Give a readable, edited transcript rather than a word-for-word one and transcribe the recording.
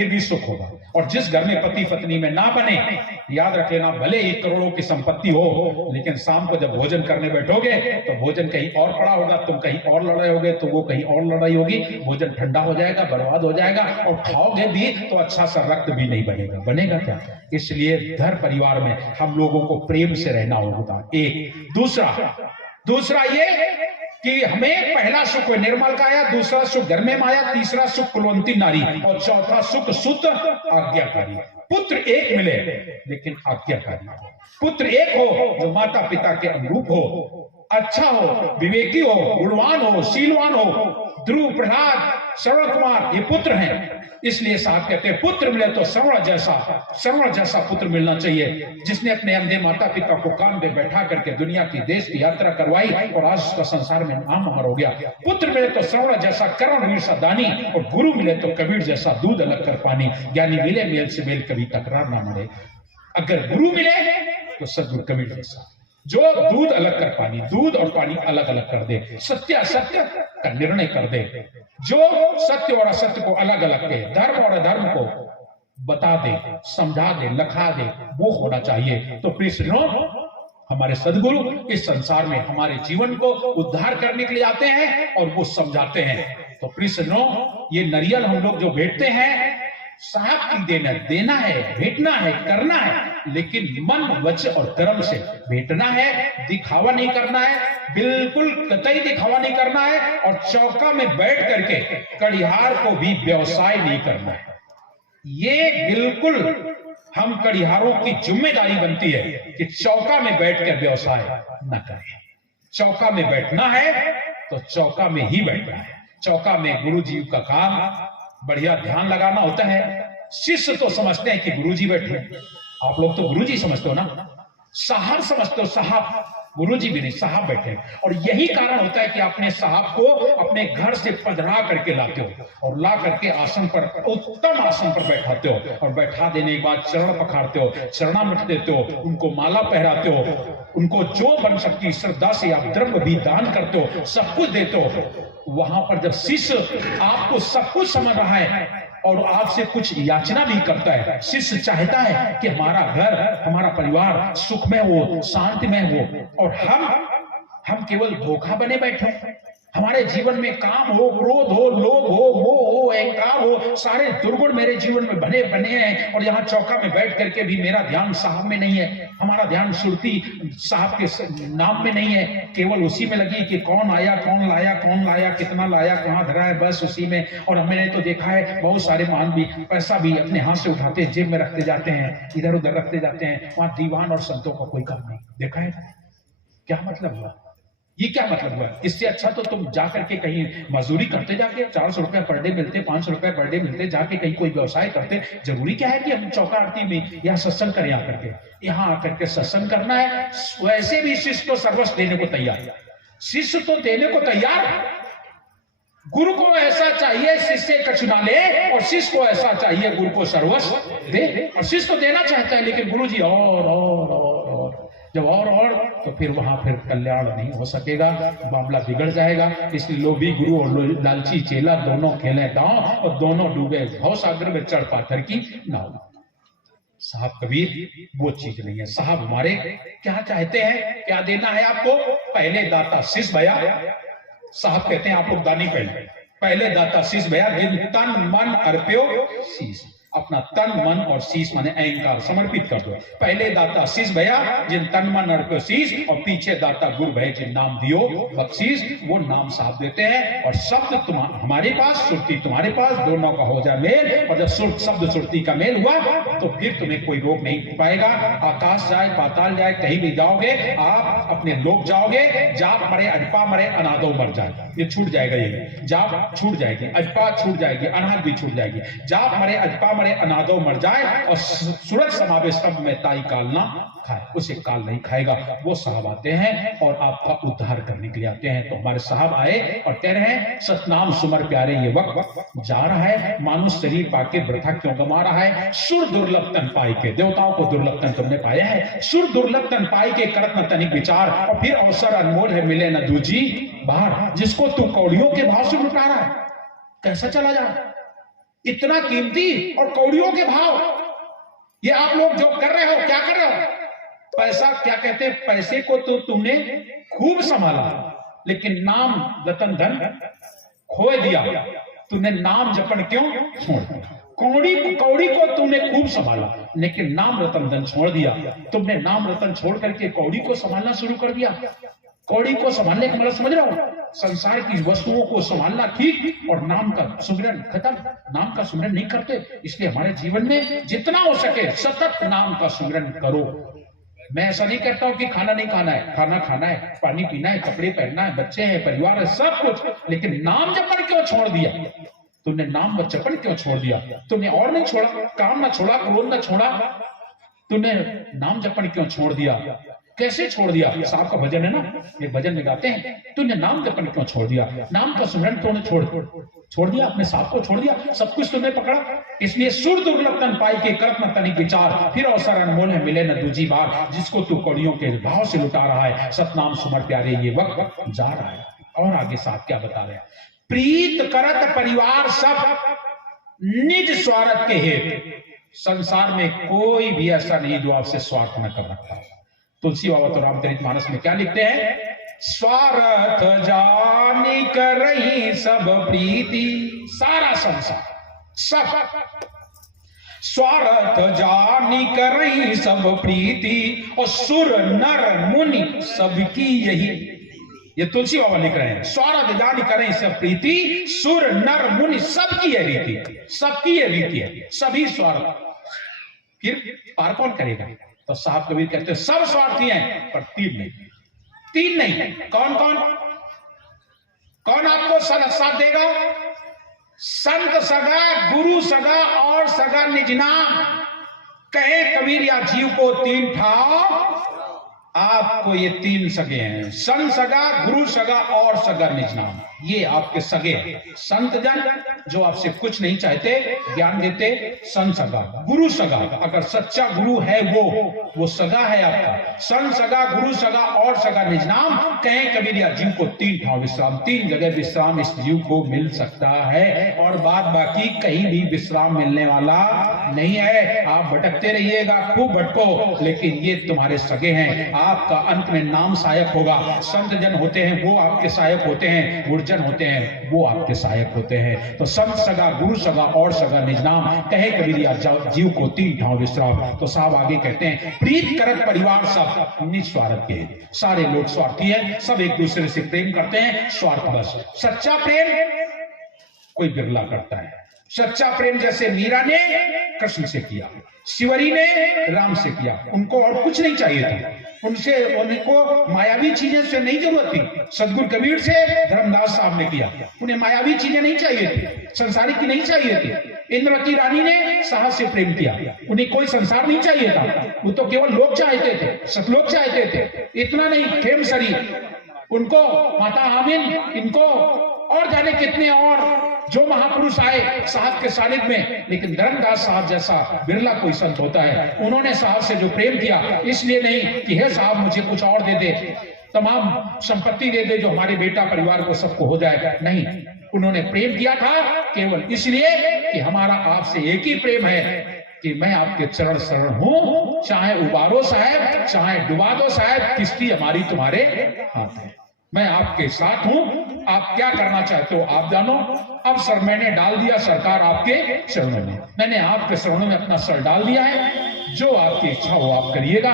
फिर भी सुख होगा। और जिस घर में पति पत्नी में ना बने, याद रख लेना, भले ही करोड़ों की संपत्ति हो, लेकिन शाम को जब भोजन करने बैठोगे तो भोजन कहीं और पड़ा होगा, तुम कहीं और लड़ रहे होगे तो वो कहीं और लड़ाई होगी, भोजन ठंडा हो जाएगा, बर्बाद हो जाएगा, और खाओगे भी तो अच्छा सा रक्त भी नहीं बनेगा। बनेगा क्या? इसलिए घर परिवार में हम लोगों को प्रेम से रहना होगा। एक दूसरा ये कि हमें पहला सुख निर्मल काया, दूसरा सुख घर में माया, तीसरा सुख कुलवंती नारी, और चौथा सुख शुद्ध आज्ञाकारी। पुत्र एक मिले लेकिन आज्ञाकारी। पुत्र एक हो जो माता पिता के अनुरूप हो, अच्छा हो, विवेकी हो, गुणवान हो, शीलवान हो। ध्रुव, प्रहलाद, श्रवण कुमार ये पुत्र हैं। इसलिए साहब कहते हैं पुत्र मिले तो श्रवण जैसा पुत्र मिलना चाहिए, जिसने अपने अंधे माता पिता को कान में बैठा करके दुनिया की देश की यात्रा करवाई और आज उसका संसार में नाम अमर हो गया। पुत्र मिले तो श्रवण जैसा कर्ण वीर सा दानी, और गुरु मिले तो कबीर जैसा दूध अलग कर पानी। ज्ञानी मिले मेल से मेल, कभी तकरार ना मरे। अगर गुरु मिले तो सदगुरु कबीर जैसा, जो दूध अलग कर पानी, दूध और पानी अलग अलग कर दे, सत्य असत्य का निर्णय कर दे, जो सत्य और असत्य को अलग अलग दे, धर्म और अधर्म को बता दे, समझा दे, लखा दे, वो होना चाहिए। तो प्रिय श्रीनो, हमारे सदगुरु इस संसार में हमारे जीवन को उद्धार करने के लिए आते हैं और वो समझाते हैं। तो प्रिय श्रीनो, ये नारियल हम लोग जो भेंटते हैं, साहब की देना है, भेंटना है, करना है, लेकिन मन, वचन और कर्म से भेंटना है। दिखावा नहीं करना है, बिल्कुल कतई दिखावा नहीं करना है। और चौका में बैठ करके कड़िहार को भी व्यवसाय नहीं करना है। ये बिल्कुल हम कड़िहारों की जिम्मेदारी बनती है कि चौका में बैठकर व्यवसाय न करें। चौका में बैठना है तो चौका में ही बैठना है। चौका में गुरु जी का काम बढ़िया ध्यान लगाना होता है। शिष्य तो समझते हैं कि गुरुजी बैठे, आप लोग तो गुरुजी समझते हो ना, साहब समझते हो, साहब, गुरुजी भी नहीं, साहब बैठे। और यही कारण होता है कि अपने साहब को अपने घर से पधरा करके लाते हो और ला करके आसन पर, उत्तम आसन पर बैठाते हो, और बैठा देने के बाद चरण पखारते हो, चरणामृत देते हो, उनको माला पहराते हो, उनको जो बन सकती श्रद्धा से आप द्रव्य भी दान करते हो, सब कुछ देते हो। वहां पर जब शिष्य आपको सब कुछ समझ रहा है और आपसे कुछ याचना भी करता है, शिष्य चाहता है कि हमारा घर, हमारा परिवार सुखमय हो, शांतिमय हो, और हम केवल धोखा बने बैठे। हमारे जीवन में काम हो, क्रोध हो, लोभ हो, मोह हो, अहंकार हो, सारे दुर्गुण मेरे जीवन में बने हैं, और यहाँ चौका में बैठ करके भी मेरा ध्यान साहब में नहीं है, हमारा ध्यान सुरती साहब के नाम में नहीं है, केवल उसी में लगी कि कौन आया, कौन लाया, कितना लाया, कहाँ धरा है, बस उसी में। और हमने तो देखा है बहुत सारे महान भी पैसा भी अपने हाथ से उठाते जेब में रखते जाते हैं, इधर उधर रखते जाते हैं, वहां दीवान और संतों का कोई काम नहीं। देखा है क्या मतलब हुआ? ये क्या मतलब हुआ? इससे अच्छा तो तुम जाकर के कहीं मजदूरी करते, जाके 400 रुपए पर डे मिलते, 500 रुपए पर डे मिलते, जाके कहीं कोई व्यवसाय करते। जरूरी क्या है कि हम चौका आरती में यहाँ सत्संग करें? आकर के यहाँ आकर के सत्संग करना है। वैसे भी शिष्य तो सर्वस्व देने को तैयार है, शिष्य तो देने को तैयार है। गुरु को ऐसा चाहिए शिष्य कछु ना ले, और शिष्य को ऐसा चाहिए गुरु को सर्वस्व दे। और शिष्य तो देना चाहता है, लेकिन गुरु जी और जब और तो फिर वहां फिर कल्याण नहीं हो सकेगा, मामला बिगड़ जाएगा। इसलिए लोभी गुरु और लालची चेला दोनों खेले दांव, और दोनों डूबे भव सागर में चढ़ पाथर की नाव। साहब कबीर वो चीज नहीं है। साहब हमारे क्या चाहते हैं, क्या देना है आपको? पहले दाता शीश भया, साहब कहते हैं आप लोग दानी पहले दाता शीश भया, जिन तन मन अर्प्यो शीश। अपना तन मन और शीश माने अहंकार समर्पित कर दो। पहले दाता शीश भया, जिन तन मन अर्प्यो शीश, और पीछे दाता गुरु भय, जिन नाम दियो बख्शीश। वो नाम साहब देते हैं, और शब्द हमारे पास, सुरती तुम्हारे पास, दोनों का हो जाए मेल। और जब शब्द सुरती का मेल हुआ तो फिर तुम्हें कोई रोक नहीं पाएगा। आकाश जाए, पाताल जाए, कहीं भी जाओगे आप अपने लोक जाओगे। जाप मरे, अजपा मरे, अनादो मर जाए, ये छूट जाएगा। ये जाप छूट जाएगी, अजपा छूट जाएगी, अनाद भी छूट जाएगी। जाप मरे, अजपा मरे, अनादो मर जाए, और सूरज समावेश सब में ताई काल ना खाए, उसे काल नहीं खाएगा। वो साहब आते हैं और आपका उद्धार करने के लिए आते हैं। तो हमारे साहब आए और कह रहे हैं सतनाम सुमर प्यारे, ये वक्त जा रहा है, मानुष शरीर पाके वृथा क्यों गमा रहा है। सुर दुर्लभ तन पाई के, देवताओं को दुर्लभ तन तुमने पाया है, सुर दुर्लभ तन पाई के करत न तनिक विचार। और फिर अवसर अनमोल है, मिले न दूजी बार, जिसको तू कौड़ियों के भाव से लुटा रहा है, कैसा चला जा। इतना कीमती और कौड़ियों के भाव, ये आप लोग जो कर रहे हो, क्या कर रहे हो? पैसा, क्या कहते हैं, पैसे को तो तुमने खूब संभाला, लेकिन नाम रतन धन खो दिया। तूने नाम जपन क्यों छोड़ दिया? कौड़ी को तुमने खूब संभाला, लेकिन नाम रतन धन छोड़ दिया। तुमने नाम रतन छोड़ करके कौड़ी को संभालना शुरू कर दिया। कौड़ी को संभालने का मतलब समझ रहे हो? संसार की वस्तुओं को संभालना ठीक, और नाम का सुमिरन खत्म। नाम का सुमिरन नहीं करते, इसलिए हमारे जीवन में जितना हो सके सतत नाम का सुमिरन करो। मैं ऐसा नहीं कहता हूं कि खाना नहीं खाना है, खाना खाना है, पानी पीना है, कपड़े पहनना है, बच्चे हैं, परिवार है, सब कुछ, लेकिन नाम जपन क्यों छोड़ दिया? तुमने नाम जपन क्यों छोड़ दिया? तुमने और नहीं छोड़ा, काम ना छोड़ा, क्रोध ना छोड़ा, तुमने नाम जपन क्यों छोड़ दिया? कैसे छोड़ दिया? साहब का भजन है ना, ये भजन में गाते हैं, तूने नाम जपन क्यों छोड़ दिया? नाम का सुमरन तूने छोड़ दिया, अपने साहब को छोड़ दिया, सब कुछ तुमने पकड़ा। इसलिए सुर दुर्लभ तन पाई के करत न तनिक विचार, फिर अवसर अनमोल है मिले न दूजी बार। जिसको तू कौड़ियों के भाव से लुटा रहा है, सतनाम सुमर प्यारे ये वक्त जा रहा है। और आगे साहब क्या बता रहे हैं? प्रीत करत परिवार सब निज स्वार्थ के हेतु। संसार में कोई भी ऐसा नहीं जो आपसे स्वार्थ न कर रखता है। तुलसी बाबा तो रामचरितमानस में क्या लिखते हैं? स्वार्थ जानी करही सब प्रीति। सारा संसार सब स्वार्थ जानी करही सब प्रीति, और सुर नर मुनि सबकी यही। ये तुलसी बाबा लिख रहे हैं, स्वार्थ जानी करही सब प्रीति, सुर नर मुनि सबकी यह रीति। सबकी यह रीति है, सभी स्वार्थ। फिर पार कौन करेगा? तो साहब कबीर कहते हैं सब स्वार्थी हैं, पर तीन नहीं। तीन नहीं। कौन कौन? कौन आपको साथ देगा? संत सगा, गुरु सगा और सगा निज नाम। कहे कबीर या जीव को तीन ठाव, आपको ये तीन सगे हैं, संत सगा, गुरु सगा और सगा निज नाम। ये आपके सगे हैं। संत जन जो आपसे कुछ नहीं चाहते, ज्ञान देते, संत सगा। गुरु सगा, अगर सच्चा गुरु है वो सगा है आपका। संत सगा, गुरु सगा और सगा निज नाम। कहें कबीर या जीव को तीन ठाव विश्राम, तीन जगह विश्राम इस जीव को मिल सकता है, और बाद बाकी कहीं भी विश्राम मिलने वाला नहीं है। आप भटकते रहिएगा, खूब भटको, लेकिन ये तुम्हारे सगे हैं। आपका अंत में नाम सहायक होगा। संत जन होते हैं वो आपके सहायक होते हैं, गुरुजन होते हैं वो आपके सहायक होते हैं। तो संत सगा, गुरु सगा और सगा निज नाम। कहे कबीर या जीव को तीन ठाव विश्राम। तो साहब आगे कहते हैं, प्रीत करत परिवार सब निज स्वार्थ के। सारे लोग स्वार्थी हैं, सब एक दूसरे से प्रेम करते हैं, स्वार्थ बस। सच्चा प्रेम कोई बिरला करता है। सच्चा प्रेम जैसे मीरा ने कृष्ण से किया, शिवरी ने राम से किया। उनको और कुछ नहीं चाहिए था, उनको मायावी चीजें से नहीं जरूरत थी। सदगुरु कबीर से धर्मदास साहब ने किया, उन्हें मायावी चीजें नहीं चाहिए थी, संसारिक की नहीं चाहिए थी। इंद्रवती रानी ने साहब से प्रेम किया, उन्हें कोई संसार नहीं चाहिए था, वो तो केवल लोग चाहते थे, सतलोक चाहते थे। इतना नहीं, खेमसरी, उनको माता आमिन, इनको और जाने कितने और जो महापुरुष आए साहब के सानिध्य में। लेकिन धर्मदास साहब जैसा बिरला कोई संत होता है। उन्होंने साहब से जो प्रेम किया, इसलिए नहीं कि हे साहब मुझे कुछ और दे दे, तमाम संपत्ति दे दे जो हमारे बेटा परिवार को सबको हो जाएगा, नहीं। उन्होंने प्रेम किया था केवल इसलिए कि हमारा आपसे एक ही प्रेम है कि मैं आपके चरण शरण हूं, चाहे उबारो साहब, चाहे डुबा दो साहब, किश्ती हमारी तुम्हारे हाथ है। मैं आपके साथ हूं, आप क्या करना चाहते हो आप जानो। अब सर मैंने डाल दिया सरकार आपके चरणों में, मैंने आपके चरणों में अपना सर डाल दिया है, जो आपकी इच्छा हो आप करिएगा।